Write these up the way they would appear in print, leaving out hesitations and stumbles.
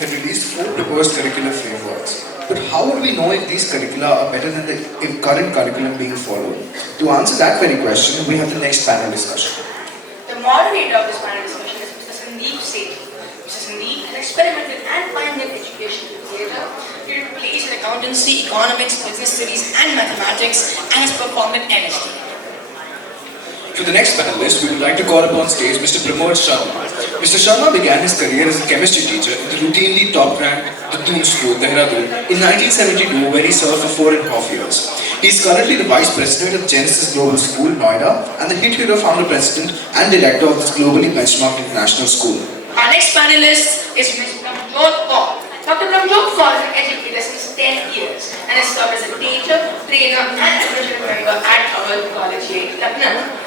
had released 4 proposed curricular frameworks. But how would we know if these curricula are better than the current curriculum being followed? To answer that very question, we have the next panel discussion. The moderator of this panel discussion is Mr. Sandeep Sethi. Mr. Sandeep has experimented and pioneered education in theatre, did plays in accountancy, economics, business studies and mathematics, and has performed in NSD. To the next panelist, we would like to call upon stage Mr. Pramod Sharma. Mr. Sharma began his career as a chemistry teacher in the routinely top-ranked Doon School, Dehradun, in 1972, where he served for 4.5 years. He is currently the Vice President of Genesis Global School, Noida, and the Hit Hero Founder President and Director of this globally benchmarked international school. Our next panelist is Ms. Brahmjot Kaur. Dr. Brahmjot Kaur is an educator since 10 years and has served as a teacher, trainer, and admission member at Avadh, Collegiate, Lucknow.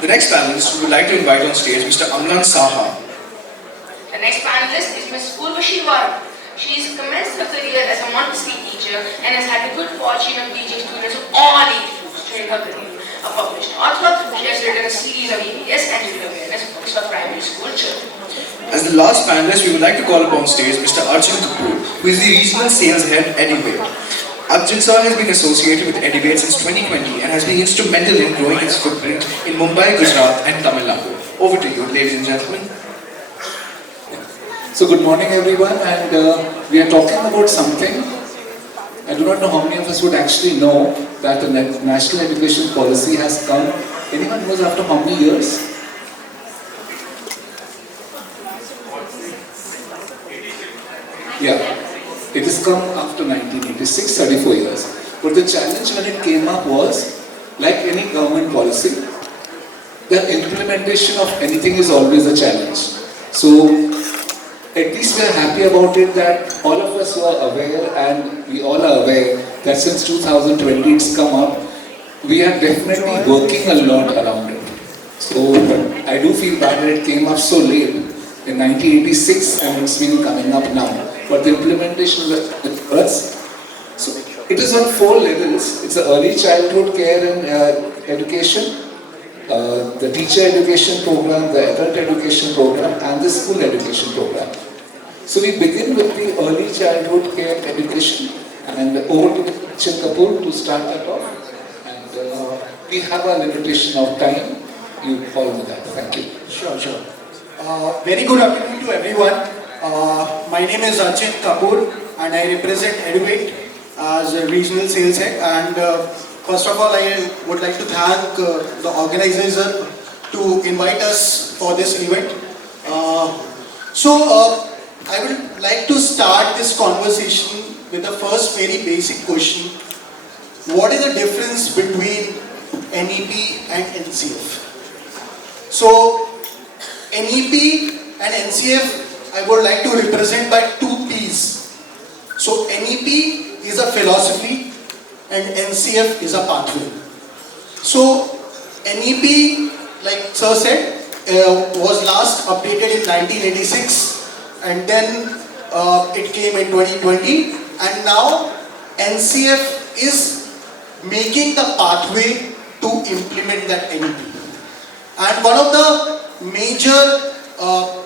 The next panelist, we would like to invite on stage Mr. Amlan, Saha. The next panelist is Ms. Urvashi Varma. She has commenced her career as a Montessori teacher and has had the good fortune of teaching students of all age groups during her career. A published author, she has written a series of EPS and children awareness books for primary school children. As the last panelist, we would like to call upon stage Mr. Arjun Kaur, who is the Regional Sales Head at Edivate. Arjun sir has been associated with Edivate since 2020 and has been instrumental in growing its footprint in Mumbai, Gujarat and Tamil Nadu. Over to you, ladies and gentlemen. So good morning everyone, and we are talking about something. I do not know how many of us would actually know that the National Education Policy has come. Anyone knows after how many years? Yeah. It has come after 1986, 34 years. But the challenge when it came up was, like any government policy, the implementation of anything is always a challenge. So, at least we are happy about it that all of us were aware, and we all are aware that since 2020 it's come up, we are definitely working a lot around it. So, I do feel bad that it came up so late in 1986 and it's been coming up now. But the implementation with us, so it is on 4 levels. It's the early childhood care and education, the teacher education program, the adult education program, and the school education program. So we begin with the early childhood care education, and over to Mr. Kapoor to start that off. And we have a limitation of time. You follow that. Thank you. Sure. Very good afternoon to everyone. My name is Arjun Kapoor and I represent Edivate as a regional sales head, and first of all I would like to thank the organizer to invite us for this event. I would like to start this conversation with the first very basic question. What is the difference between NEP and NCF? So NEP and NCF I would like to represent by 2 P's. So NEP is a philosophy and NCF is a pathway. So NEP, like Sir said, was last updated in 1986 and then it came in 2020, and now NCF is making the pathway to implement that NEP. And one of the major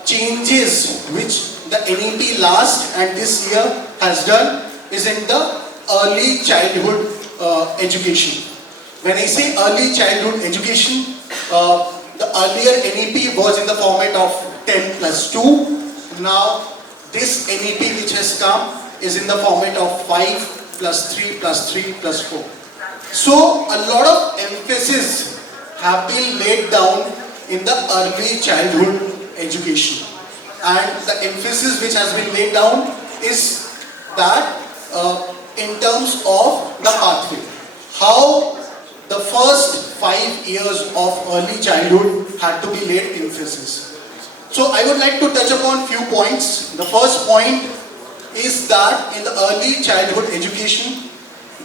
changes which the NEP last and this year has done is in the early childhood education. When I say early childhood education, the earlier NEP was in the format of 10+2. Now this NEP which has come is in the format of 5+3+3+4. So a lot of emphasis have been laid down in the early childhood education, and the emphasis which has been laid down is that in terms of the pathway, how the first 5 years of early childhood had to be laid emphasis. So I would like to touch upon few points. The first point is that in the early childhood education,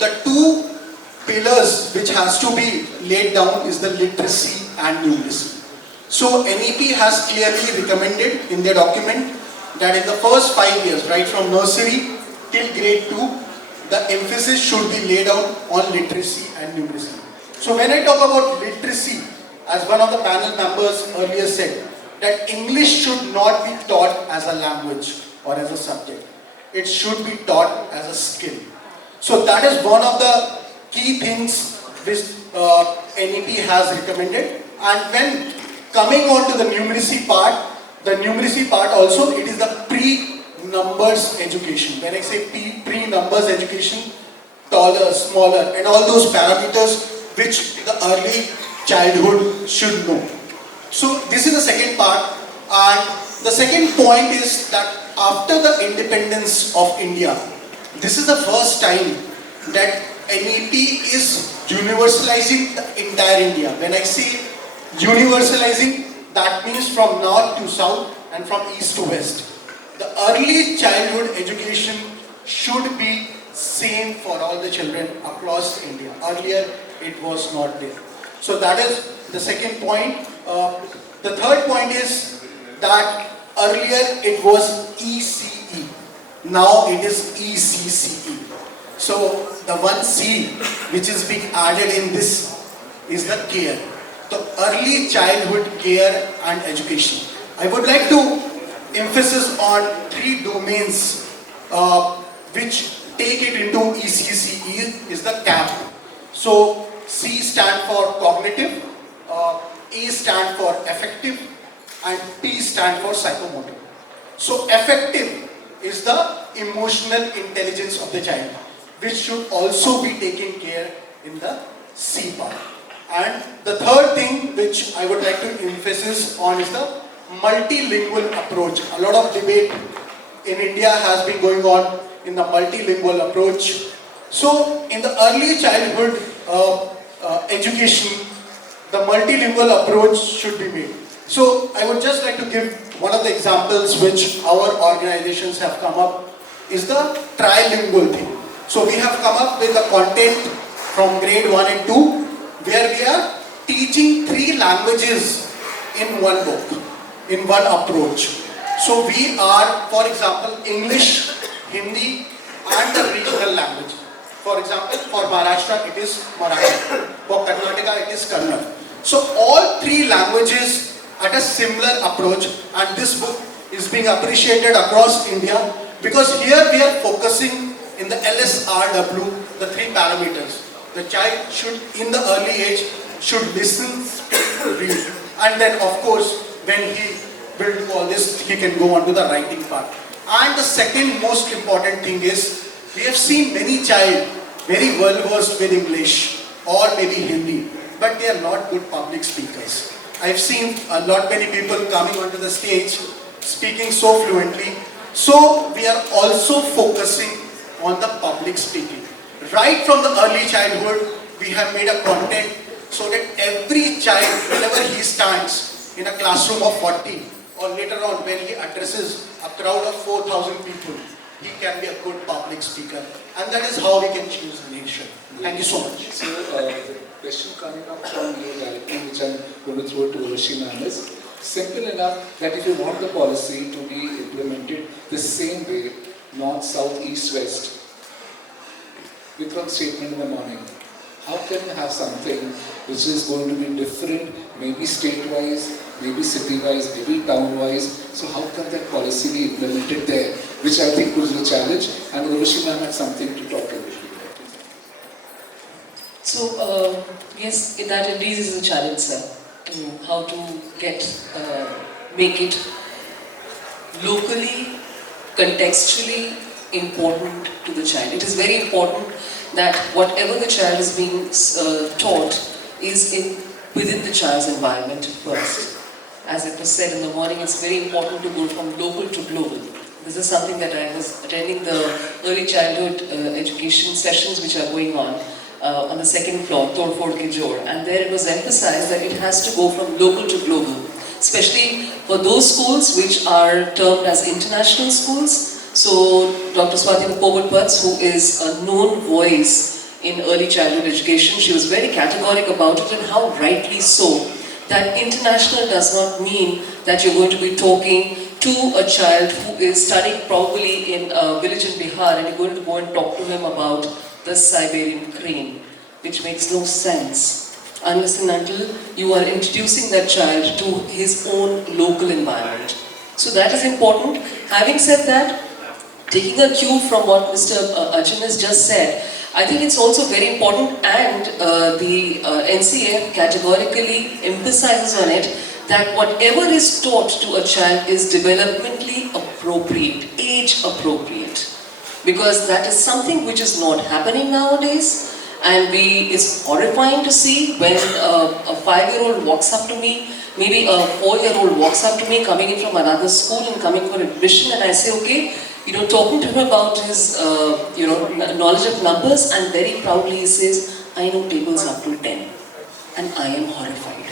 the 2 pillars which has to be laid down is the literacy and numeracy. So NEP has clearly recommended in their document that in the first 5 years, right from nursery till grade 2, the emphasis should be laid out on literacy and numeracy. So when I talk about literacy, as one of the panel members earlier said, that English should not be taught as a language. or as a subject. It should be taught as a skill. So that is one of the key things which NEP has recommended. And when coming on to the numeracy part also, it is the pre-numbers education. When I say pre-numbers education, taller, smaller, and all those parameters which the early childhood should know. So this is the second part, and the second point is that after the independence of India, this is the first time that NEP is universalizing the entire India. When I say universalizing, that means from north to south and from east to west. The early childhood education should be same for all the children across India. Earlier, it was not there. So that is the second point. The third point is that earlier it was ECE. Now it is ECCE. So the one C which is being added in this is the care. The early childhood care and education. I would like to emphasis on 3 domains which take it into ECCE is the CAP. So C stand for cognitive, A stand for affective, and P stand for psychomotor. So affective is the emotional intelligence of the child, which should also be taken care in the C part. And the third thing which I would like to emphasize on is the multilingual approach. A lot of debate in India has been going on in the multilingual approach. So in the early childhood education, the multilingual approach should be made. So I would just like to give one of the examples which our organizations have come up is the trilingual thing. So we have come up with the content from grade 1 and 2 where we are teaching 3 languages in one book, in one approach. So we are, for example, English, Hindi and the regional language. For example, for Maharashtra it is Maharaja, for Karnataka it is Kannada. So all 3 languages at a similar approach, and this book is being appreciated across India because here we are focusing in the LSRW, the 3 parameters. The child should, in the early age, should listen, speak, read. And then of course, when he will do all this, he can go on to the writing part. And the second most important thing is, we have seen many child very well versed with English or maybe Hindi, but they are not good public speakers. I've seen a lot many people coming onto the stage speaking so fluently. So we are also focusing on the public speaking. Right from the early childhood, we have made a content so that every child, whenever he stands in a classroom of 40 or later on when he addresses a crowd of 4,000 people, he can be a good public speaker. And that is how we can change the nation. Thank you so much. So the question coming up from you directly, which I'm going to throw to Urvashi ma'am, is simple enough that if you want the policy to be implemented the same way, north, south, east, west, with one statement in the morning, how can you have something which is going to be different, maybe state-wise, maybe city-wise, maybe town-wise? So how can that policy be implemented there, which I think was a challenge, and Urvashi ma'am had something to talk about. So, yes, that indeed is a challenge, sir. How to make it locally, contextually important to the child. It is very important that whatever the child is being taught is within the child's environment first. As it was said in the morning, it's very important to go from local to global. This is something that I was attending the early childhood education sessions which are going on the second floor, Tod Fod Ke Jod, and there it was emphasized that it has to go from local to global, especially for those schools which are termed as international schools. So Dr. Swathi Pats, who is a known voice in early childhood education, she was very categorical about it, and how rightly so, that international does not mean that you're going to be talking to a child who is studying probably in a village in Bihar and you're going to go and talk to him about the Siberian crane, which makes no sense unless and until you are introducing that child to his own local environment. So that is important. Having said that, taking a cue from what Mr. Arjun has just said, I think it's also very important, and the NCF categorically emphasizes on it, that whatever is taught to a child is developmentally appropriate, age appropriate. Because that is something which is not happening nowadays, and it's horrifying to see when a 5-year-old walks up to me, maybe a 4-year-old walks up to me coming in from another school and coming for admission, and I say, okay, talking to him about his, knowledge of numbers, and very proudly he says, I know tables up to 10. And I am horrified.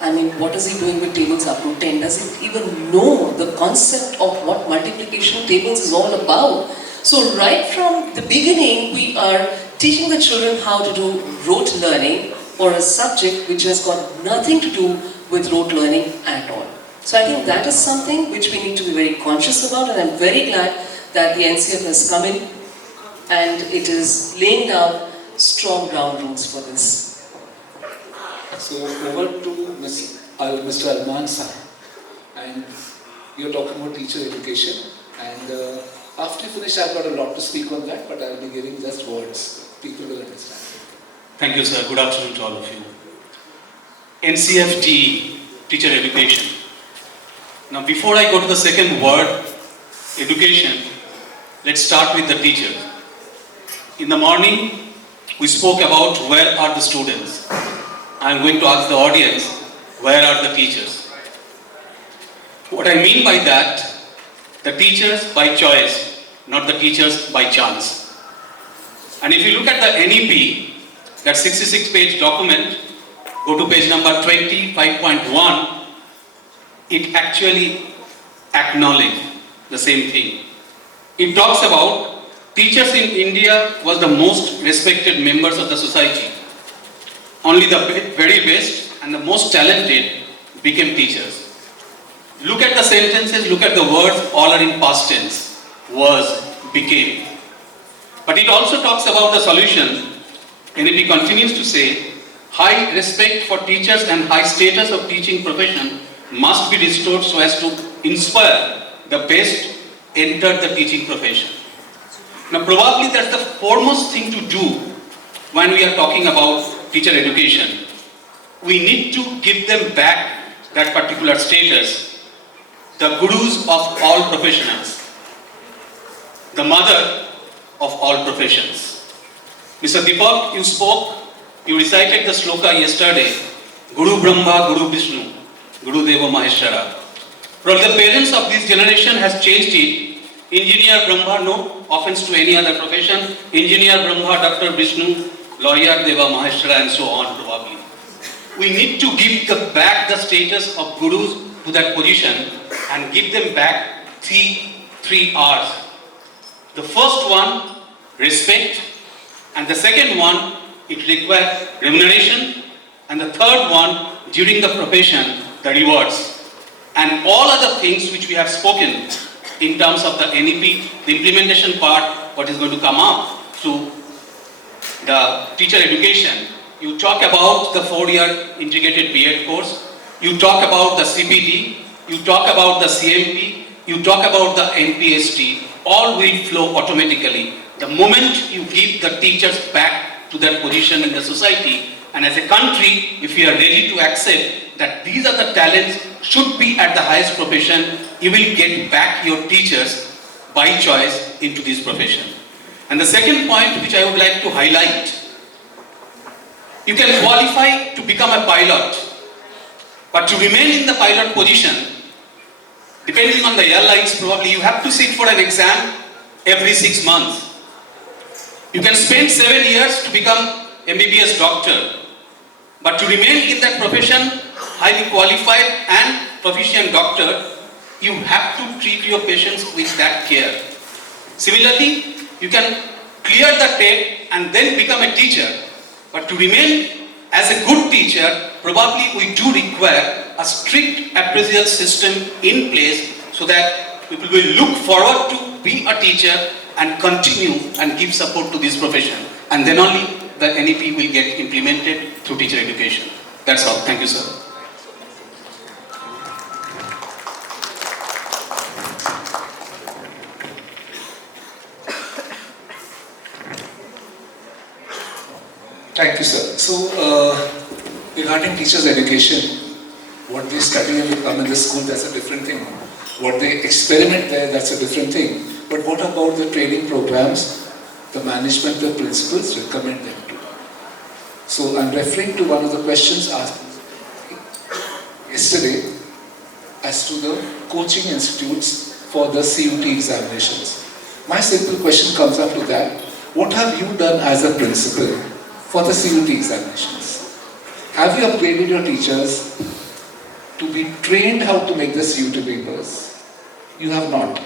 I mean, what is he doing with tables up to 10? Does he even know the concept of what multiplication tables is all about? So right from the beginning, we are teaching the children how to do rote learning for a subject which has got nothing to do with rote learning at all. So I think that is something which we need to be very conscious about, and I'm very glad that the NCF has come in and it is laying down strong ground rules for this. So over to Mr. Allena sir, and you're talking about teacher education, and after you finish I've got a lot to speak on that, but I'll be giving just words. People will understand. Thank you, sir. Good afternoon to all of you. NCFTE, teacher education. Now before I go to the second word, education, let's start with the teacher. In the morning, we spoke about where are the students. I'm going to ask the audience, where are the teachers? What I mean by that, the teachers by choice, not the teachers by chance. And if you look at the NEP, that 66-page document, go to page number 25.1, it actually acknowledges the same thing. It talks about teachers in India was the most respected members of the society. Only the very best and the most talented became teachers. Look at the sentences, look at the words, all are in past tense. Was, became. But it also talks about the solution. NEP continues to say, high respect for teachers and high status of teaching profession must be restored so as to inspire the best enter the teaching profession. Now probably that's the foremost thing to do when we are talking about teacher education. We need to give them back that particular status, the gurus of all professionals, the mother of all professions. Mr. Deepak, you spoke, you recited the sloka yesterday, Guru Brahma, Guru Vishnu, Guru Deva Maheshwara. But the parents of this generation has changed it. Engineer Brahma, no offense to any other profession, Engineer Brahma, Dr. Vishnu, Lawyer Deva Maheshwara, and so on probably. We need to give back the status of gurus to that position and give them back three R's. The first one, respect, and the second one, it requires remuneration, and the third one, during the profession, the rewards. And all other things which we have spoken in terms of the NEP, the implementation part, what is going to come up through the teacher education. You talk about the 4-year integrated B.Ed course, you talk about the CPD, you talk about the CMP, you talk about the NPST, all will flow automatically. The moment you give the teachers back to their position in the society, and as a country, if we are ready to accept that these are the talents should be at the highest profession, you will get back your teachers by choice into this profession. And the second point which I would like to highlight, you can qualify to become a pilot, but to remain in the pilot position, depending on the airlines, probably you have to sit for an exam every 6 months. You can spend 7 years to become MBBS doctor, but to remain in that profession, highly qualified and proficient doctor, you have to treat your patients with that care. Similarly, you can clear the TET and then become a teacher, but to remain as a good teacher, probably we do require a strict appraisal system in place so that people will look forward to be a teacher and continue and give support to this profession. And then only the NEP will get implemented through teacher education. That's all. Thank you, sir. regarding teachers' education, what they study and they come in the school, that's a different thing. What they experiment there, that's a different thing. But what about the training programs the management, the principals recommend them to? So I'm referring to one of the questions asked yesterday as to the coaching institutes for the CUT examinations. My simple question comes up to that. What have you done as a principal for the CUT examinations? Have you upgraded your teachers to be trained how to make the CUT papers? You have not.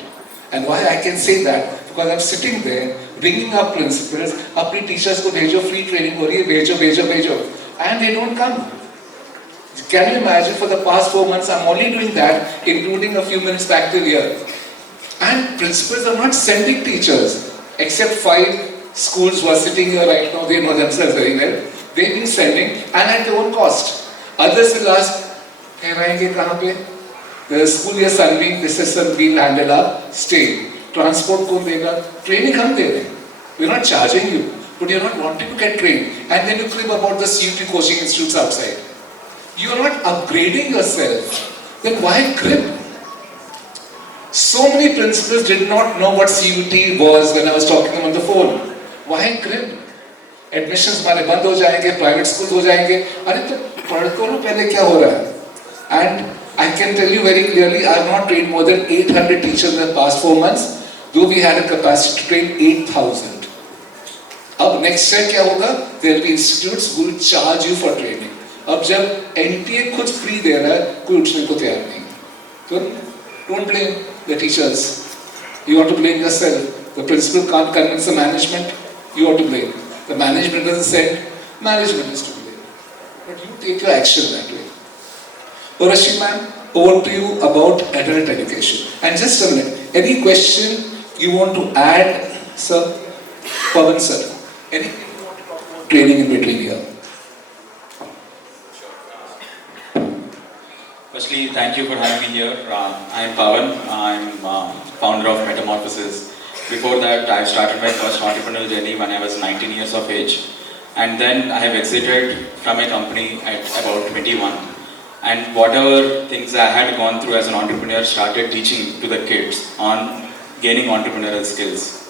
And why I can say that? Because I'm sitting there bringing up principals, अपनी teachers को भेजो free training हो रही है, भेजो, and they don't come. Can you imagine, for the past 4 months I'm only doing that, including a few minutes back to here. And principals are not sending teachers, except 5 schools who are sitting here right now, they know themselves very well. They've been sending, and at their own cost. Others will ask, ठहराएंगे कहाँ पे? The school is Sunbeam, this is Sunbeam, handle up, stay. Transport कौन देगा? Training हम दे रहे हैं. We're not charging you, but you're not wanting to get trained. And then you crib about the CUT coaching institutes outside. You're not upgrading yourself. Then why crib? So many principals did not know what CUT was when I was talking to them on the phone. Why crib? Admissions हमारे बंद हो जाएंगे, private schools हो जाएंगे. अरे तो पढ़ लो पहले क्या हो रहा है? And I can tell you very clearly, I have not trained more than 800 teachers in the past 4 months, though we had a capacity to train 8,000. अब next year क्या होगा? There will be institutes who will charge you for training. अब जब NTA खुद free दे रहा है, कोई उठने को तैयार नहीं. So don't blame the teachers. You have to blame yourself. The principal can't convince the management. You have to blame. The management doesn't send. Management is to blame. But you take your action that way. Urashi ma'am, over to you about adult education. And just a minute, any question you want to add, sir? Pavan sir, anything you want to talk about training in between here? Firstly, thank you for having me here. I am Pavan. I am founder of Metamorphosis. Before that, I started my first entrepreneurial journey when I was 19 years of age. And then I have exited from my company at about 21. And whatever things I had gone through as an entrepreneur, started teaching to the kids on gaining entrepreneurial skills.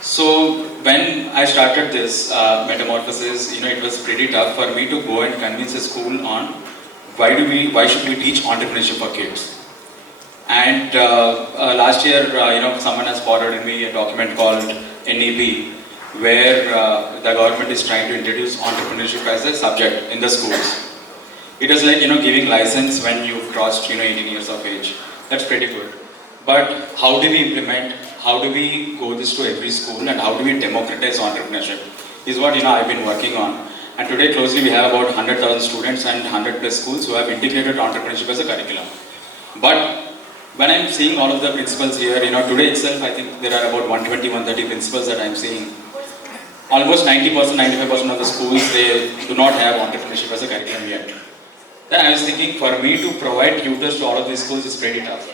So when I started this Metamorphosis, it was pretty tough for me to go and convince a school on why should we teach entrepreneurship for kids. And last year, someone has forwarded me a document called NEP, where the government is trying to introduce entrepreneurship as a subject in the schools. It is like, giving license when you've crossed, 18 years of age. That's pretty good. But how do we implement, how do we go this to every school, and how do we democratize entrepreneurship is what, I've been working on. And today closely we have about 100,000 students and 100 plus schools who have integrated entrepreneurship as a curriculum. But when I'm seeing all of the principals here, today itself I think there are about 120, 130 principals that I'm seeing. Almost 90%, 95% of the schools, they do not have entrepreneurship as a curriculum yet. Then I was thinking, for me to provide tutors to all of these schools is pretty tough.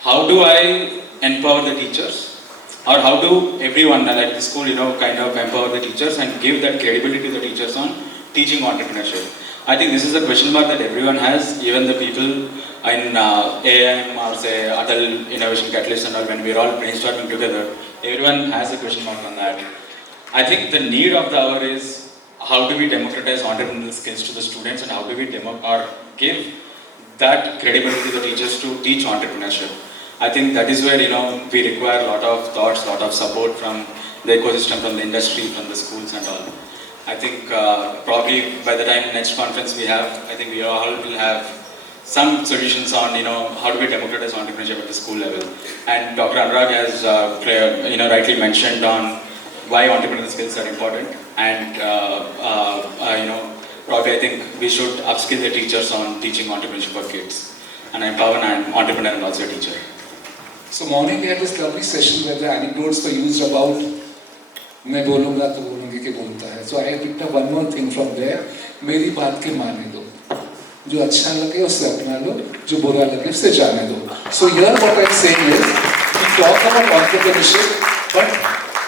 How do I empower the teachers? Or how do everyone at the school, kind of empower the teachers and give that credibility to the teachers on teaching entrepreneurship? I think this is a question mark that everyone has, even the people in AIM or say Adult Innovation Catalyst and all, when we're all brainstorming together, everyone has a question mark on that. I think the need of the hour is, how do we democratize entrepreneurial skills to the students, and how do we give that credibility to the teachers to teach entrepreneurship? I think that is where we require a lot of thoughts, a lot of support from the ecosystem, from the industry, from the schools and all. I think probably by the time next conference we have, I think we all will have some solutions on how do we democratize entrepreneurship at the school level. And Dr. Anurag has rightly mentioned on why entrepreneurial skills are important, and probably I think we should upskill the teachers on teaching entrepreneurship for kids. And I'm Pavan, I'm an entrepreneur and also a teacher. So morning we had this lovely session where the anecdotes were used about मैं बोलूँगा तो बोलूँगी कि बोलता है. So I picked up one more thing from there. मेरी बात के माने दो. जो अच्छा लगे उससे अपना लो, जो बुरा लगे उससे जाने दो. So here what I'm saying is, we talk about entrepreneurship, but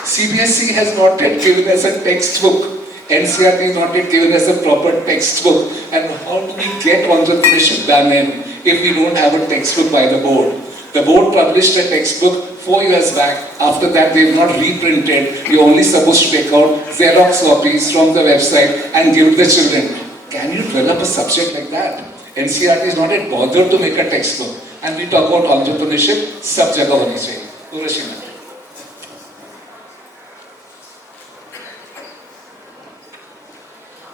CBSE has not yet given us a textbook NCRT is not yet given us a proper textbook. And how do we get entrepreneurship done in if we don't have a textbook by the board? The board published a textbook 4 years back. After that, they have not reprinted. You're only supposed to take out Xerox copies from the website and give the children. Can you develop a subject like that? NCRT is not yet bothered to make a textbook. And we talk about entrepreneurship, sab jagah honi chahiye. Urashina.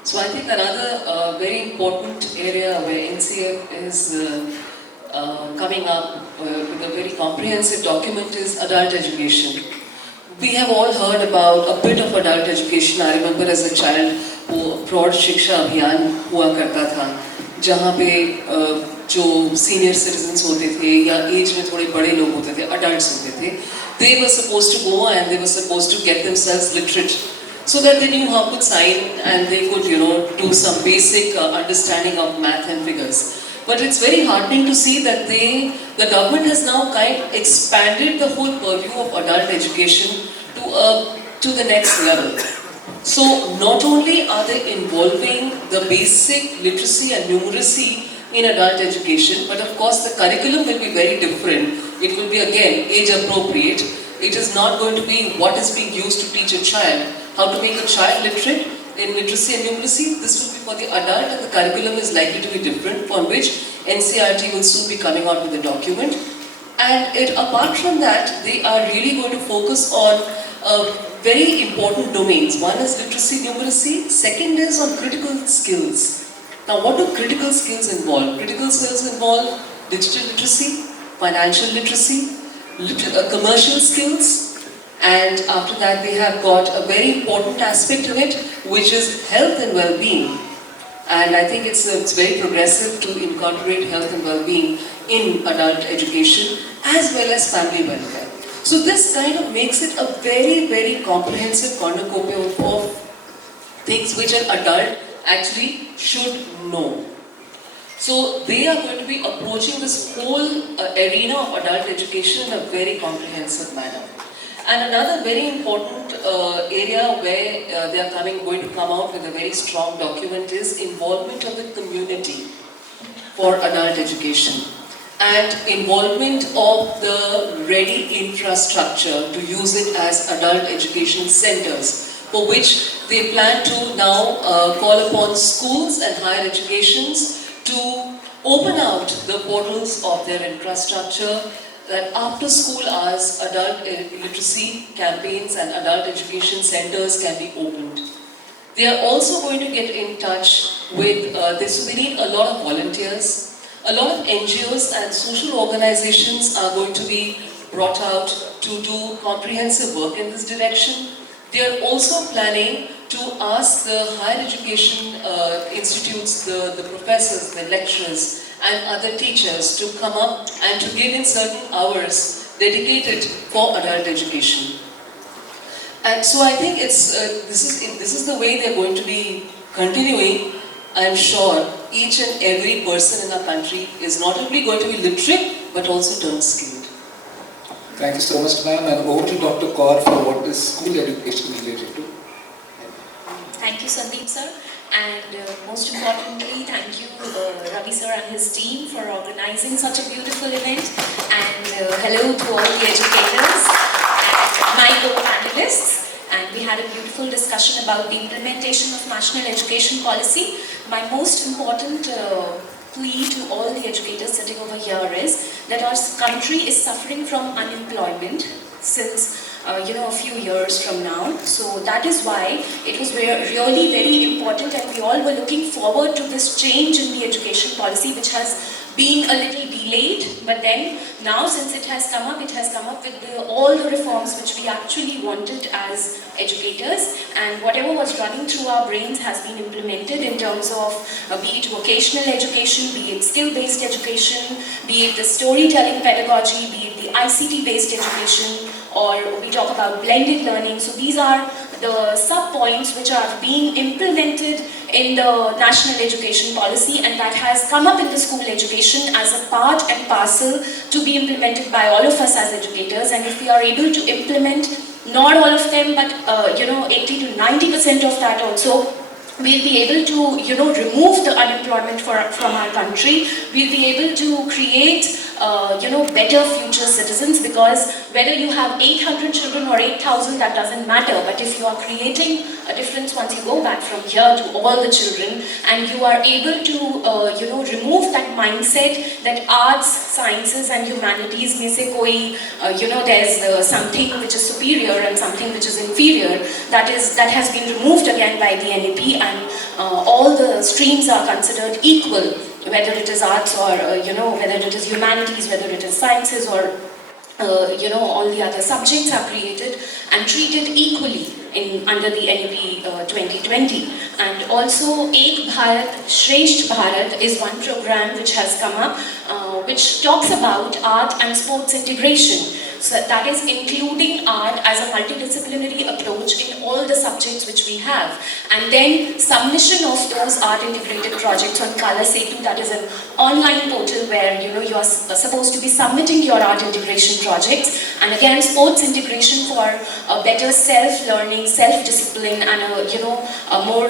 So I think another very important area where NCF is coming up with a very comprehensive document is adult education. We have all heard about a bit of adult education. I remember as a child, वो प्रौढ़ शिक्षा अभियान हुआ करता था, जहाँ पे जो सीनियर सिटीजन्स होते थे या एज में थोड़े बड़े लोग होते थे, adults होते थे, they were supposed to go and they were supposed to get themselves literate so that they knew how to sign and they could, do some basic understanding of math and figures. But it's very heartening to see that the government has now kind of expanded the whole purview of adult education to the next level. So not only are they involving the basic literacy and numeracy in adult education, but of course the curriculum will be very different. It will be again age appropriate. It is not going to be what is being used to teach a child, how to make a child literate in literacy and numeracy. This will be for the adult, and the curriculum is likely to be different, on which NCRT will soon be coming out with a document. And apart from that, they are really going to focus on very important domains. One is literacy, numeracy. Second is on critical skills. Now, what do critical skills involve? Critical skills involve digital literacy, financial literacy, commercial skills, and after that they have got a very important aspect of it, which is health and well-being. And I think it's very progressive to incorporate health and well-being in adult education as well as family welfare. So this kind of makes it a very, very comprehensive cornucopia of things which an adult actually should know. So they are going to be approaching this whole arena of adult education in a very comprehensive manner. And another very important area where they are going to come out with a very strong document is involvement of the community for adult education and involvement of the ready infrastructure to use it as adult education centers, for which they plan to now call upon schools and higher educations to open out the portals of their infrastructure, that after school hours, adult literacy campaigns and adult education centers can be opened. They are also going to get in touch with this, so they need a lot of volunteers. A lot of NGOs and social organizations are going to be brought out to do comprehensive work in this direction. They are also planning to ask the higher education institutes, the professors, the lecturers and other teachers to come up and to give in certain hours dedicated for adult education. And so I think this is the way they're going to be continuing. I'm sure each and every person in our country is not only going to be literate but also turn skilled. Thank you so much, ma'am. And over to Dr. Kaur for what is school education related to. Thank you, Sandeep sir. And most importantly, thank you Ravi sir and his team for organizing such a beautiful event. And hello to all the educators and my co-panelists. And we had a beautiful discussion about the implementation of national education policy. My most important plea to all the educators sitting over here is that our country is suffering from unemployment since a few years from now. So that is why it was really very important, and we all were looking forward to this change in the education policy, which has been a little delayed, but then now since it has come up with all the reforms which we actually wanted as educators, and whatever was running through our brains has been implemented in terms of be it vocational education, be it skill-based education, be it the storytelling pedagogy, be it the ICT-based education, or we talk about blended learning. So these are the sub-points which are being implemented in the national education policy, and that has come up in the school education as a part and parcel to be implemented by all of us as educators. And if we are able to implement not all of them, but 80 to 90% of that also, we'll be able to, remove the unemployment from our country. We'll be able to create, better future citizens, because whether you have 800 children or 8,000, that doesn't matter. But if you are creating a difference once you go back from here to all the children, and you are able to, remove that mindset that arts, sciences and humanities may say koi, there's something which is superior and something which is inferior, that has been removed again by the NEP, and all the streams are considered equal, whether it is arts or, whether it is humanities, whether it is sciences or, all the other subjects are created and treated equally under the NEP 2020. And also Ek Bharat, Shresht Bharat is one program which has come up, which talks about art and sports integration. So that is including art as a multidisciplinary approach in all the subjects which we have. And then submission of those art integrated projects on Kala Setu, that is an online portal where you are supposed to be submitting your art integration projects. And again, sports integration for a better self-learning, self-discipline, and a more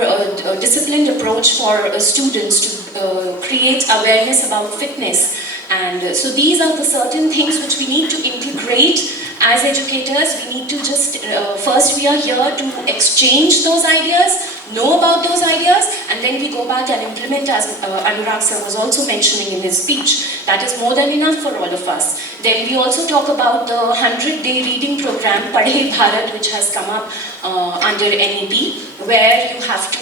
disciplined approach for students to create awareness about fitness. And so these are the certain things which we need to integrate as educators. We need to just, first we are here to exchange those ideas, know about those ideas, and then we go back and implement, as Anurag sir was also mentioning in his speech. That is more than enough for all of us. Then we also talk about the 100-day reading program, Padhe Bharat, which has come up under NEP, where you have to,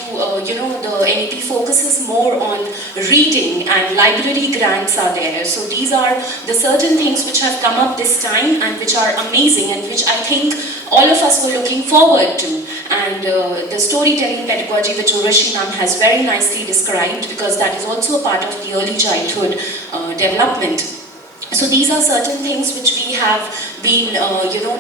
the NEP focuses more on reading, and library grants are there. So these are the certain things which have come up this time and which are amazing, and which I think all of us were looking forward to. And the storytelling pedagogy, which Urvashi ma'am has very nicely described, because that is also a part of the early childhood development. So these are certain things which we have been,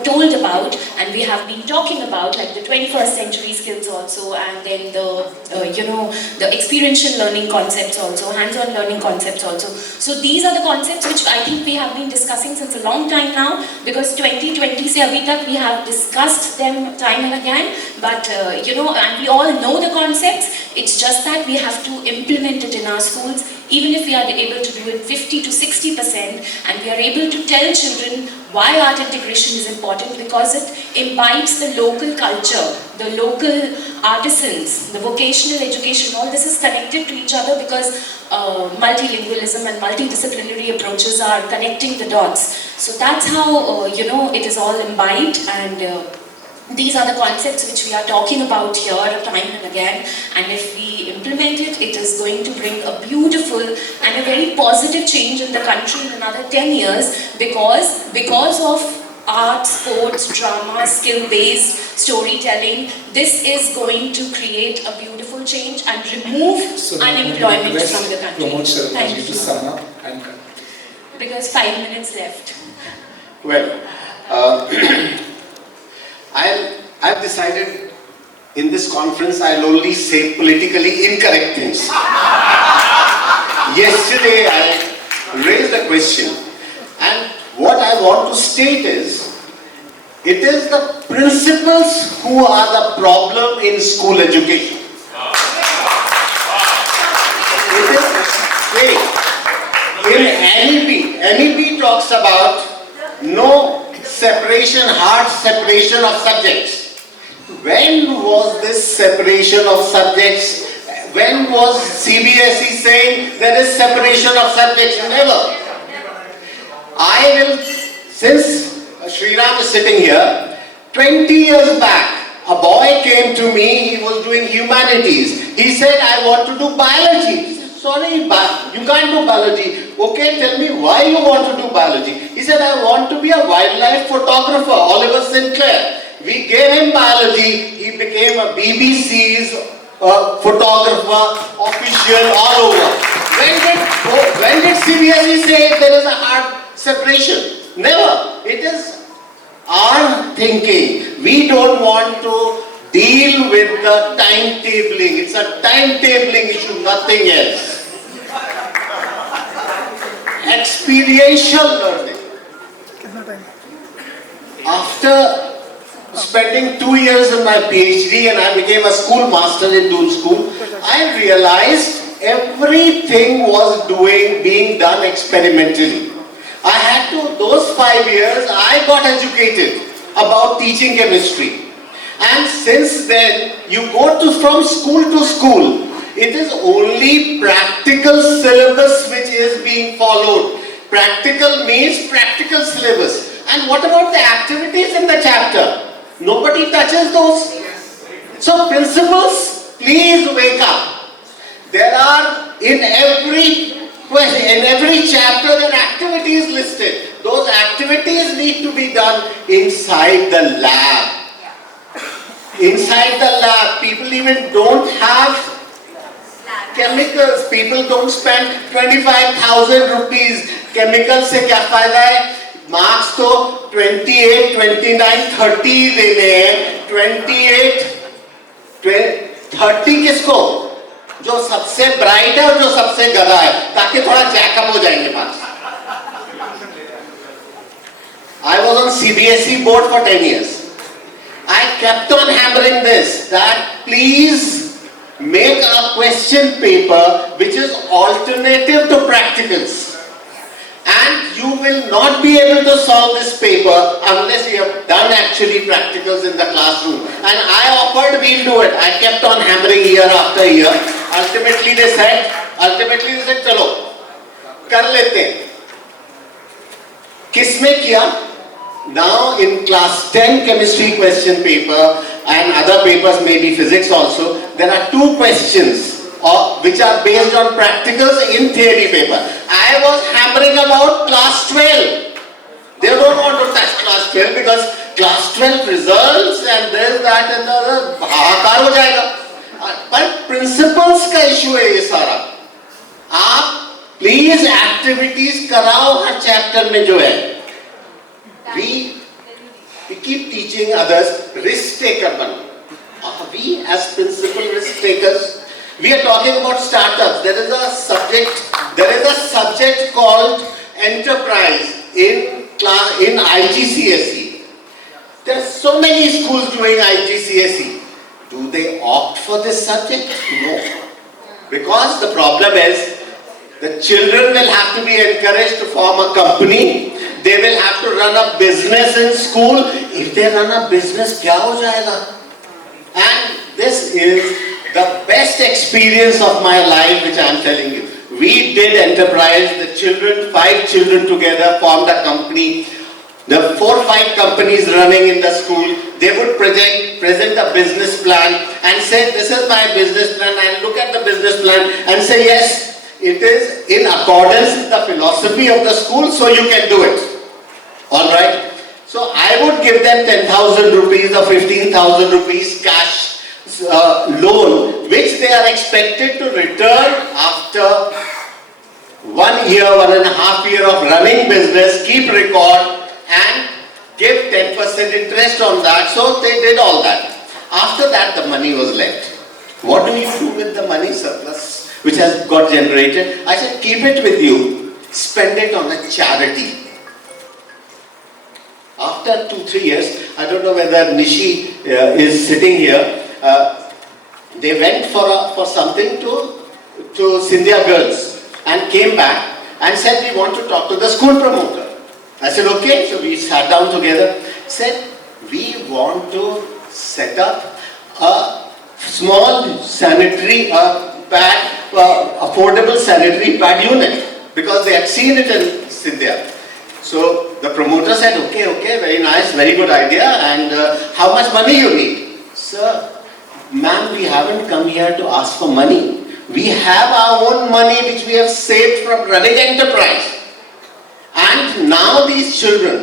told about, and we have been talking about, like the 21st century skills also, and then the experiential learning concepts also, hands-on learning concepts also. So these are the concepts which I think we have been discussing since a long time now, because 2020 se abhi tak we have discussed them time and again, but and we all know the concepts. It's just that we have to implement it in our schools, even if we are able to do it 50 to 60%, and we are able to tell children why art integration is important, because it imbibes the local culture, the local artisans, the vocational education. All this is connected to each other, because multilingualism and multidisciplinary approaches are connecting the dots. So that's how it is all imbibed, and these are the concepts which we are talking about here time and again, and if we implement it, it is going to bring a beautiful and a very positive change in the country in another 10 years, because of art, sports, drama, skill-based storytelling. This is going to create a beautiful change and remove unemployment from the country. Pramod, Thank you. To sum up and Because 5 minutes left. Well, I've decided in this conference I'll only say politically incorrect things. Yesterday I raised a question, and what I want to state is, it is the principals who are the problem in school education. It is, in NEP talks about no separation, hard separation of subjects. When was this separation of subjects? When was CBSE saying there is separation of subjects? Never. I will, since Sriram is sitting here, 20 years back, a boy came to me, he was doing humanities. He said, I want to do biology. I said, sorry, you can't do biology. Okay, tell me why you want to do biology. He said, I want to be a wildlife photographer, Oliver Sinclair. We gave him biology, he became a BBC's photographer, official, all over. When did CBSE say there is a hard separation? Never. It is our thinking. We don't want to deal with the timetabling. It's a timetabling issue, nothing else. Experiential learning. After spending 2 years in my PhD and I became a school master in Doon School, I realized everything was being done experimentally. I had to, those 5 years, I got educated about teaching chemistry. And since then, you go from school to school, it is only practical syllabus which is being followed. Practical means practical syllabus. And what about the activities in the chapter? Nobody touches those. So principals, please wake up. There are in every chapter there are activities listed. Those activities need to be done inside the lab. Inside the lab, people even don't have chemicals. People don't spend 25,000 rupees. Chemicals से क्या फायदा है? Marks तो 28, 29, 30 देने हैं. 28, 30 किसको? जो सबसे ब्राइट है और जो सबसे गधा है, ताकि थोड़ा जैकअप हो जाएंगे marks. I was on CBSE board for 10 years. I kept on hammering this, that please make a question paper which is alternative to practicals. And you will not be able to solve this paper unless you have done actually practicals in the classroom. And I offered, we'll do it. I kept on hammering year after year. Ultimately they said, चलो, कर लेते हैं. किसने किया? Now in class 10 chemistry question paper and other papers, maybe physics also, there are 2 questions which are based on practicals in theory paper. I was hammering about class 12. They don't want to touch class 12 because class 12 results and this, that and the other, हाहाकार हो जाएगा. पर principles का issue है ये सारा. आप please activities कराओ हर chapter में जो है. We keep teaching others, risk taker bano. Are we as principal risk takers? We are talking about startups. There is a subject called enterprise in IGCSE. There are so many schools doing IGCSE. Do they opt for this subject? No. Because the problem is, the children will have to be encouraged to form a company. They will have to run a business in school. If they run a business, क्या हो जाएगा? And this is the best experience of my life, which I am telling you. We did enterprise. The children, 5 children together, formed a company. The 4 or 5 companies running in the school. They would present a business plan and say, "This is my business plan." And look at the business plan and say, "Yes, it is in accordance with the philosophy of the school, so you can do it." All right. So I would give them 10,000 rupees or 15,000 rupees cash loan, which they are expected to return after 1 year, 1.5 years of running business, keep record and give 10% interest on that. So they did all that. After that, the money was left. What do you do with the money surplus which has got generated? I said, keep it with you. Spend it on a charity. After 2-3 years, I don't know whether Nishi is sitting here. They went for something to Sindhya girls and came back and said, "We want to talk to the school promoter." I said, "Okay." So we sat down together. Said, "We want to set up a small sanitary pad, affordable sanitary pad unit," because they had seen it in Sindhya. So the promoter said, okay, very nice, very good idea, and how much money you need? "Sir, ma'am, we haven't come here to ask for money. We have our own money which we have saved from running enterprise. And now these children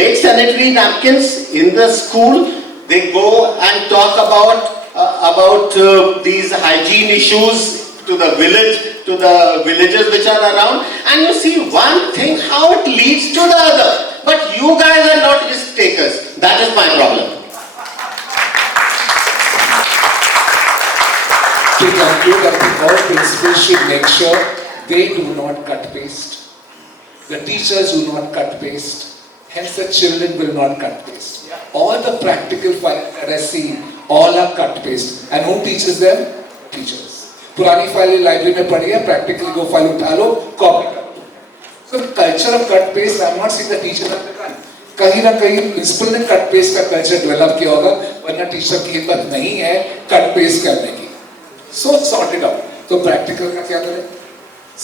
make sanitary napkins in the school. They go and talk about these hygiene issues to the village, to the villages which are around, and you see one thing, how it leads to the other. But you guys are not risk takers. That is my problem." To conclude, I think all principals should make sure they do not cut paste. The teachers do not cut paste. Hence the children will not cut paste. All the practical files that I see, all are cut paste. And who teaches them? Teachers. पुरानी file library में पड़ी है, practically वो file उठा लो, copy कर लो. So the culture of cut paste, I'm not saying the teacher have begun. कहीं ना कहीं प्रिंसिपल ने cut paste का culture develop किया होगा, वरना टीचर की हिम्मत नहीं है cut paste करने की. So sort it out. तो practical का क्या करें?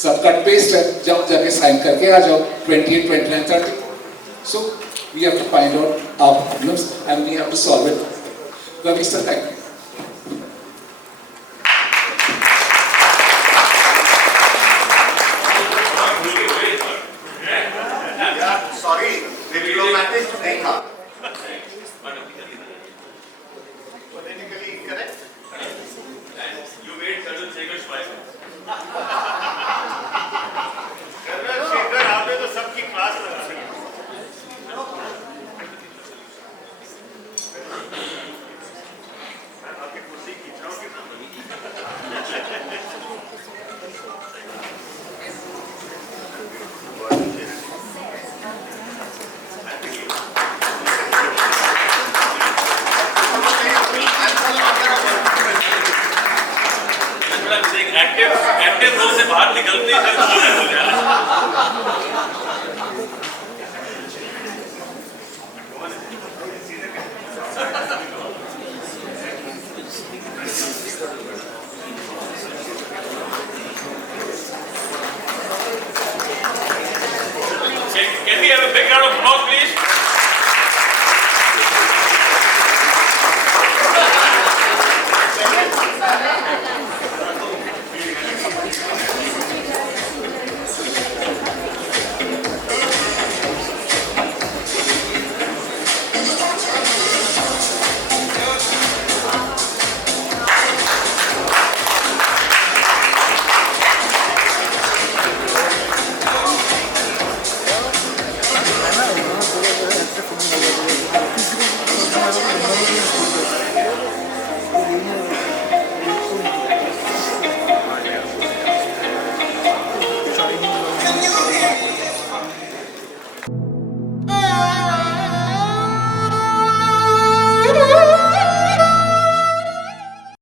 सब cut paste है, जाके sign करके आ जाओ 28, 29, 30. So we have to find out our problems and we have to solve it. Ravi sir, thank you. Sorry, diplomatic देखा. Politically incorrect. You made certain Sagar's wife. आपने तो सबकी क्लास लगा दी. आपकी कुर्सी खींच रहा हूँ कितना. एक्टिव रोल से बाहर निकलते ही